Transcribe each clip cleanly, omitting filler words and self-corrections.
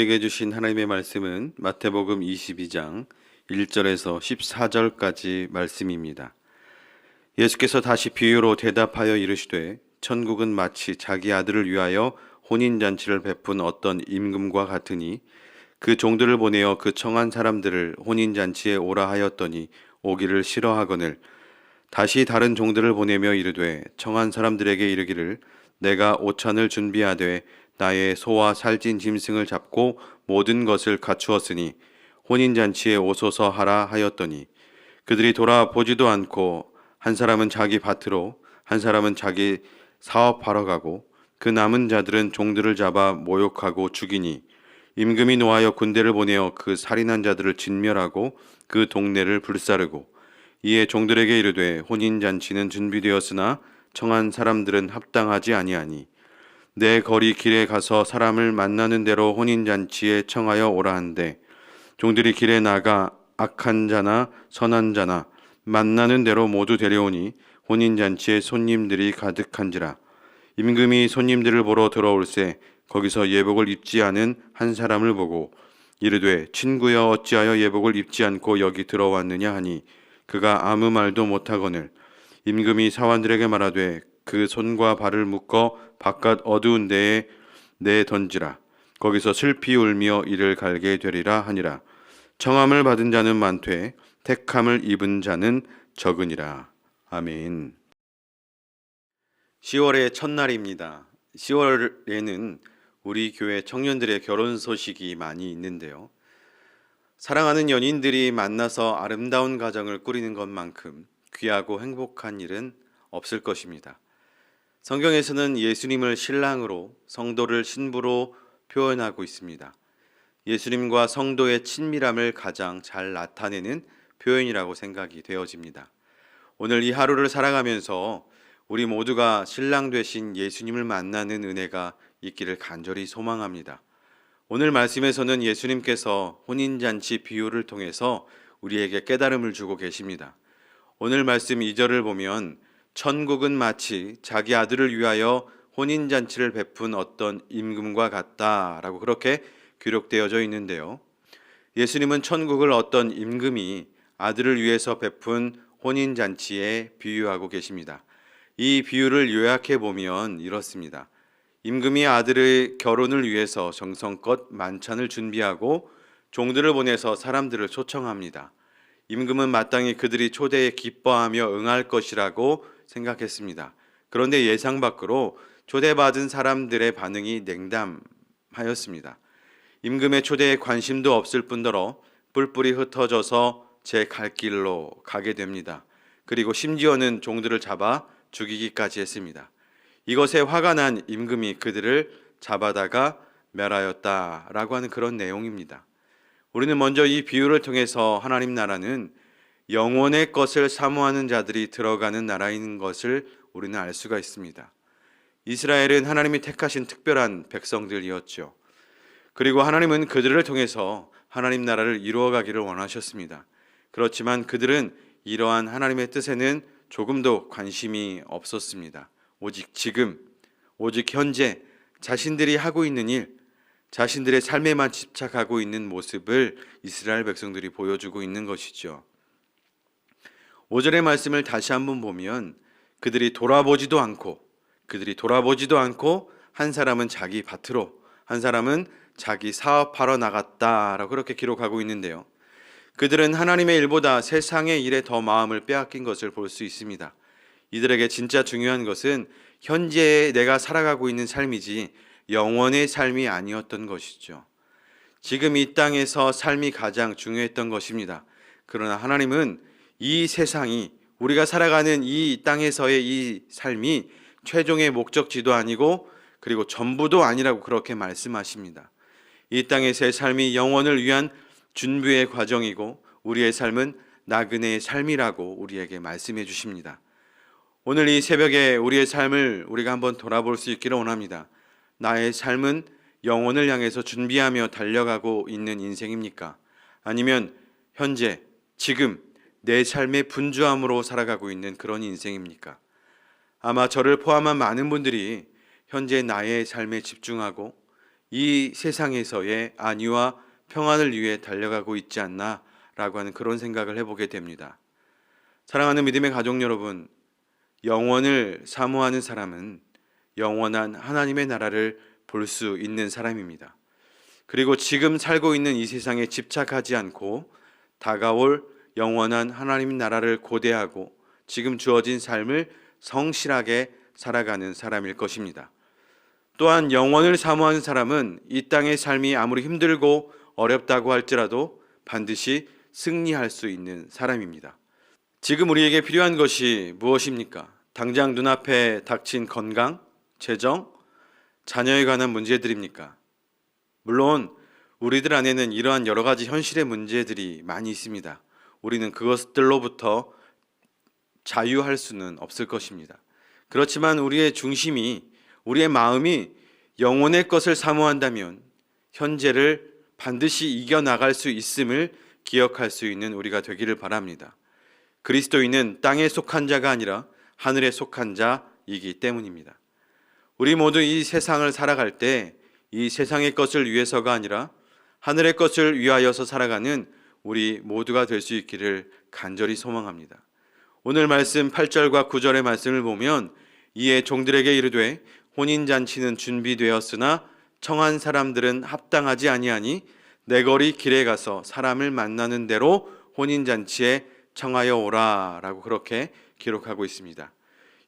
우리에게 주신 하나님의 말씀은 마태복음 22장 1절에서 14절까지 말씀입니다. 예수께서 다시 비유로 대답하여 이르시되 천국은 마치 자기 아들을 위하여 혼인잔치를 베푼 어떤 임금과 같으니 그 종들을 보내어 그 청한 사람들을 혼인잔치에 오라 하였더니 오기를 싫어하거늘 다시 다른 종들을 보내며 이르되 청한 사람들에게 이르기를 내가 오찬을 준비하되 나의 소와 살찐 짐승을 잡고 모든 것을 갖추었으니 혼인잔치에 오소서 하라 하였더니 그들이 돌아보지도 않고 한 사람은 자기 밭으로 한 사람은 자기 사업하러 가고 그 남은 자들은 종들을 잡아 모욕하고 죽이니 임금이 노하여 군대를 보내어 그 살인한 자들을 진멸하고 그 동네를 불사르고 이에 종들에게 이르되 혼인잔치는 준비되었으나 청한 사람들은 합당하지 아니하니 내 거리 길에 가서 사람을 만나는 대로 혼인잔치에 청하여 오라 한데 종들이 길에 나가 악한 자나 선한 자나 만나는 대로 모두 데려오니 혼인잔치에 손님들이 가득한지라 임금이 손님들을 보러 들어올세 거기서 예복을 입지 않은 한 사람을 보고 이르되 친구여 어찌하여 예복을 입지 않고 여기 들어왔느냐 하니 그가 아무 말도 못하거늘 임금이 사환들에게 말하되 그 손과 발을 묶어 바깥 어두운 데에 내 던지라 거기서 슬피 울며 이를 갈게 되리라 하니라. 청함을 받은 자는 많되 택함을 입은 자는 적으니라. 아멘. 10월의 첫날입니다. 10월에는 우리 교회 청년들의 결혼 소식이 많이 있는데요. 사랑하는 연인들이 만나서 아름다운 가정을 꾸리는 것만큼 귀하고 행복한 일은 없을 것입니다. 성경에서는 예수님을 신랑으로 성도를 신부로 표현하고 있습니다. 예수님과 성도의 친밀함을 가장 잘 나타내는 표현이라고 생각이 되어집니다. 오늘 이 하루를 살아가면서 우리 모두가 신랑 되신 예수님을 만나는 은혜가 있기를 간절히 소망합니다. 오늘 말씀에서는 예수님께서 혼인잔치 비유를 통해서 우리에게 깨달음을 주고 계십니다. 오늘 말씀 2절을 보면 천국은 마치 자기 아들을 위하여 혼인잔치를 베푼 어떤 임금과 같다라고 그렇게 기록되어져 있는데요. 예수님은 천국을 어떤 임금이 아들을 위해서 베푼 혼인잔치에 비유하고 계십니다. 이 비유를 요약해 보면 이렇습니다. 임금이 아들의 결혼을 위해서 정성껏 만찬을 준비하고 종들을 보내서 사람들을 초청합니다. 임금은 마땅히 그들이 초대에 기뻐하며 응할 것이라고 생각했습니다. 그런데 예상 밖으로 초대받은 사람들의 반응이 냉담하였습니다. 임금의 초대에 관심도 없을 뿐더러 뿔뿔이 흩어져서 제 갈 길로 가게 됩니다. 그리고 심지어는 종들을 잡아 죽이기까지 했습니다. 이것에 화가 난 임금이 그들을 잡아다가 멸하였다라고 하는 그런 내용입니다. 우리는 먼저 이 비유를 통해서 하나님 나라는 영원의 것을 사모하는 자들이 들어가는 나라인 것을 우리는 알 수가 있습니다. 이스라엘은 하나님이 택하신 특별한 백성들이었죠. 그리고 하나님은 그들을 통해서 하나님 나라를 이루어가기를 원하셨습니다. 그렇지만 그들은 이러한 하나님의 뜻에는 조금도 관심이 없었습니다. 오직 지금, 오직 현재 자신들이 하고 있는 일, 자신들의 삶에만 집착하고 있는 모습을 이스라엘 백성들이 보여주고 있는 것이죠. 5절의 말씀을 다시 한번 보면 그들이 돌아보지도 않고 한 사람은 자기 밭으로 한 사람은 자기 사업하러 나갔다라고 그렇게 기록하고 있는데요. 그들은 하나님의 일보다 세상의 일에 더 마음을 빼앗긴 것을 볼 수 있습니다. 이들에게 진짜 중요한 것은 현재에 내가 살아가고 있는 삶이지 영원의 삶이 아니었던 것이죠. 지금 이 땅에서 삶이 가장 중요했던 것입니다. 그러나 하나님은 이 세상이 우리가 살아가는 이 땅에서의 이 삶이 최종의 목적지도 아니고 그리고 전부도 아니라고 그렇게 말씀하십니다. 이 땅에서의 삶이 영원을 위한 준비의 과정이고 우리의 삶은 나그네의 삶이라고 우리에게 말씀해 주십니다. 오늘 이 새벽에 우리의 삶을 우리가 한번 돌아볼 수 있기를 원합니다. 나의 삶은 영혼을 향해서 준비하며 달려가고 있는 인생입니까? 아니면 현재, 지금 내 삶의 분주함으로 살아가고 있는 그런 인생입니까? 아마 저를 포함한 많은 분들이 현재 나의 삶에 집중하고 이 세상에서의 안위와 평안을 위해 달려가고 있지 않나라고 하는 그런 생각을 해보게 됩니다. 사랑하는 믿음의 가족 여러분, 영원을 사모하는 사람은 영원한 하나님의 나라를 볼 수 있는 사람입니다. 그리고 지금 살고 있는 이 세상에 집착하지 않고 다가올 영원한 하나님 나라를 고대하고 지금 주어진 삶을 성실하게 살아가는 사람일 것입니다. 또한 영원을 사모하는 사람은 이 땅의 삶이 아무리 힘들고 어렵다고 할지라도 반드시 승리할 수 있는 사람입니다. 지금 우리에게 필요한 것이 무엇입니까? 당장 눈앞에 닥친 건강, 재정, 자녀에 관한 문제들입니까? 물론 우리들 안에는 이러한 여러 가지 현실의 문제들이 많이 있습니다. 우리는 그것들로부터 자유할 수는 없을 것입니다. 그렇지만 우리의 중심이, 우리의 마음이 영혼의 것을 사모한다면 현재를 반드시 이겨나갈 수 있음을 기억할 수 있는 우리가 되기를 바랍니다. 그리스도인은 땅에 속한 자가 아니라 하늘에 속한 자이기 때문입니다. 우리 모두 이 세상을 살아갈 때 이 세상의 것을 위해서가 아니라 하늘의 것을 위하여서 살아가는 우리 모두가 될 수 있기를 간절히 소망합니다. 오늘 말씀 8절과 9절의 말씀을 보면 이에 종들에게 이르되 혼인잔치는 준비되었으나 청한 사람들은 합당하지 아니하니 내 거리 길에 가서 사람을 만나는 대로 혼인잔치에 청하여 오라 라고 그렇게 기록하고 있습니다.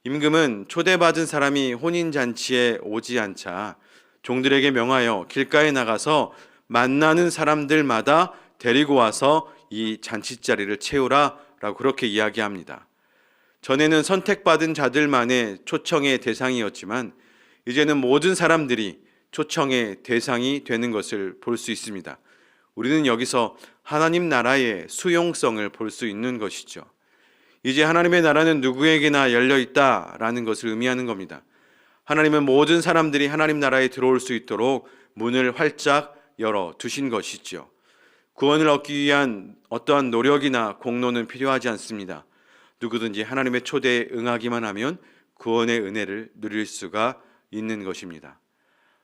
임금은 초대받은 사람이 혼인잔치에 오지 않자 종들에게 명하여 길가에 나가서 만나는 사람들마다 데리고 와서 이 잔치자리를 채우라 라고 그렇게 이야기합니다. 전에는 선택받은 자들만의 초청의 대상이었지만 이제는 모든 사람들이 초청의 대상이 되는 것을 볼 수 있습니다. 우리는 여기서 하나님 나라의 수용성을 볼 수 있는 것이죠. 이제 하나님의 나라는 누구에게나 열려 있다라는 것을 의미하는 겁니다. 하나님은 모든 사람들이 하나님 나라에 들어올 수 있도록 문을 활짝 열어 두신 것이죠. 구원을 얻기 위한 어떠한 노력이나 공로는 필요하지 않습니다. 누구든지 하나님의 초대에 응하기만 하면 구원의 은혜를 누릴 수가 있는 것입니다.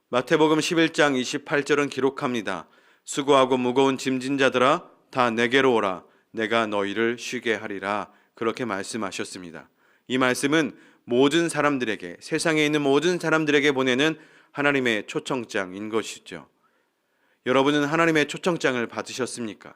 마태복음 11장 28절은 기록합니다. 수고하고 무거운 짐진 자들아 다 내게로 오라 내가 너희를 쉬게 하리라 그렇게 말씀하셨습니다. 이 말씀은 모든 사람들에게, 세상에 있는 모든 사람들에게 보내는 하나님의 초청장인 것이죠. 여러분은 하나님의 초청장을 받으셨습니까?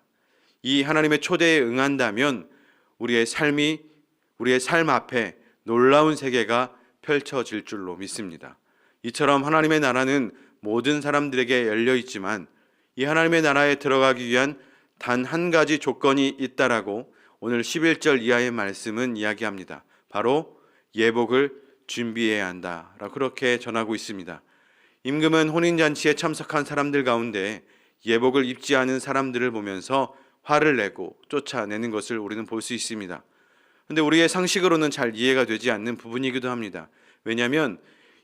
이 하나님의 초대에 응한다면 우리의 삶 앞에 놀라운 세계가 펼쳐질 줄로 믿습니다. 이처럼 하나님의 나라는 모든 사람들에게 열려 있지만 이 하나님의 나라에 들어가기 위한 단 한 가지 조건이 있다라고 오늘 11절 이하의 말씀은 이야기합니다. 바로 예복을 준비해야 한다라고 그렇게 전하고 있습니다. 임금은 혼인잔치에 참석한 사람들 가운데 예복을 입지 않은 사람들을 보면서 화를 내고 쫓아내는 것을 우리는 볼 수 있습니다. 그런데 우리의 상식으로는 잘 이해가 되지 않는 부분이기도 합니다. 왜냐하면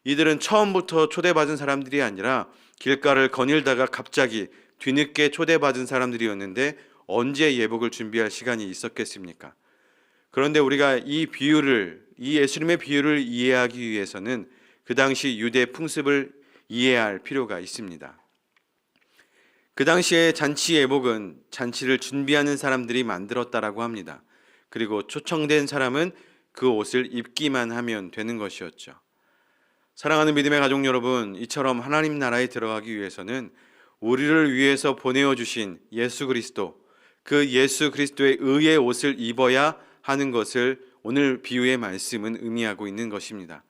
이들은 처음부터 초대받은 사람들이 아니라 길가를 거닐다가 갑자기 뒤늦게 초대받은 사람들이었는데 언제 예복을 준비할 시간이 있었겠습니까? 그런데 우리가 이 예수님의 비유를 이해하기 위해서는 그 당시 유대 풍습을 이해할 필요가 있습니다. 그 당시에 잔치 예복은 잔치를 준비하는 사람들이 만들었다라고 합니다. 그리고 초청된 사람은 그 옷을 입기만 하면 되는 것이었죠. 사랑하는 믿음의 가족 여러분, 이처럼 하나님 나라에 들어가기 위해서는 우리를 위해서 보내어 주신 예수 그리스도, 그 예수 그리스도의 의의 옷을 입어야 하는 것을 오늘 비유의 말씀은 의미하고 있는 것입니다.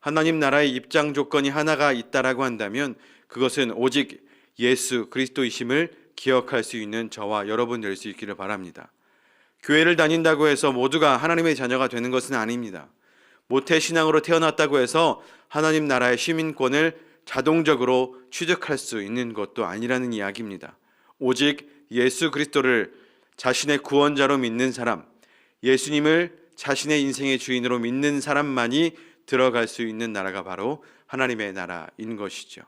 하나님 나라의 입장 조건이 하나가 있다라고 한다면 그것은 오직 예수 그리스도이심을 기억할 수 있는 저와 여러분 될 수 있기를 바랍니다. 교회를 다닌다고 해서 모두가 하나님의 자녀가 되는 것은 아닙니다. 모태신앙으로 태어났다고 해서 하나님 나라의 시민권을 자동적으로 취득할 수 있는 것도 아니라는 이야기입니다. 오직 예수 그리스도를 자신의 구원자로 믿는 사람, 예수님을 자신의 인생의 주인으로 믿는 사람만이 들어갈 수 있는 나라가 바로 하나님의 나라인 것이죠.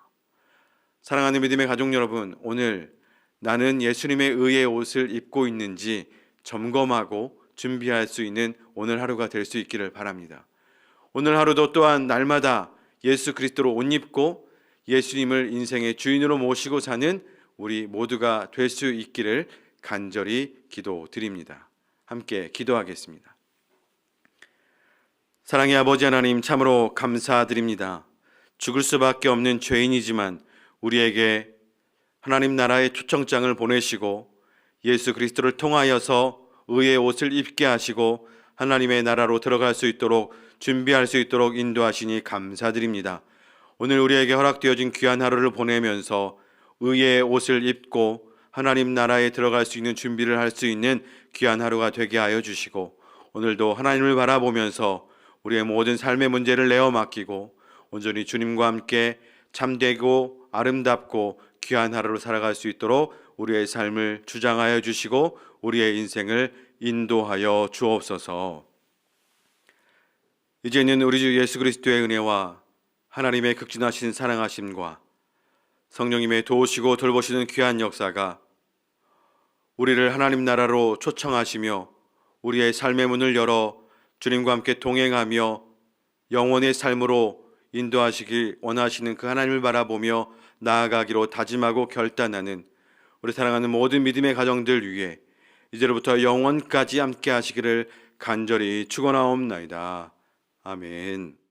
사랑하는 믿음의 가족 여러분, 오늘 나는 예수님의 의의 옷을 입고 있는지 점검하고 준비할 수 있는 오늘 하루가 될 수 있기를 바랍니다. 오늘 하루도 또한 날마다 예수 그리스도로 옷 입고 예수님을 인생의 주인으로 모시고 사는 우리 모두가 될 수 있기를 간절히 기도드립니다. 함께 기도하겠습니다. 사랑의 아버지 하나님, 참으로 감사드립니다. 죽을 수밖에 없는 죄인이지만 우리에게 하나님 나라의 초청장을 보내시고 예수 그리스도를 통하여서 의의 옷을 입게 하시고 하나님의 나라로 들어갈 수 있도록 준비할 수 있도록 인도하시니 감사드립니다. 오늘 우리에게 허락되어진 귀한 하루를 보내면서 의의 옷을 입고 하나님 나라에 들어갈 수 있는 준비를 할 수 있는 귀한 하루가 되게 하여 주시고, 오늘도 하나님을 바라보면서 우리의 모든 삶의 문제를 내어 맡기고 온전히 주님과 함께 참되고 아름답고 귀한 하루를 살아갈 수 있도록 우리의 삶을 주장하여 주시고 우리의 인생을 인도하여 주옵소서. 이제는 우리 주 예수 그리스도의 은혜와 하나님의 극진하신 사랑하심과 성령님의 도우시고 돌보시는 귀한 역사가 우리를 하나님 나라로 초청하시며 우리의 삶의 문을 열어 주님과 함께 동행하며 영원의 삶으로 인도하시길 원하시는 그 하나님을 바라보며 나아가기로 다짐하고 결단하는 우리 사랑하는 모든 믿음의 가정들 위해 이제로부터 영원까지 함께 하시기를 간절히 축원하옵나이다. 아멘.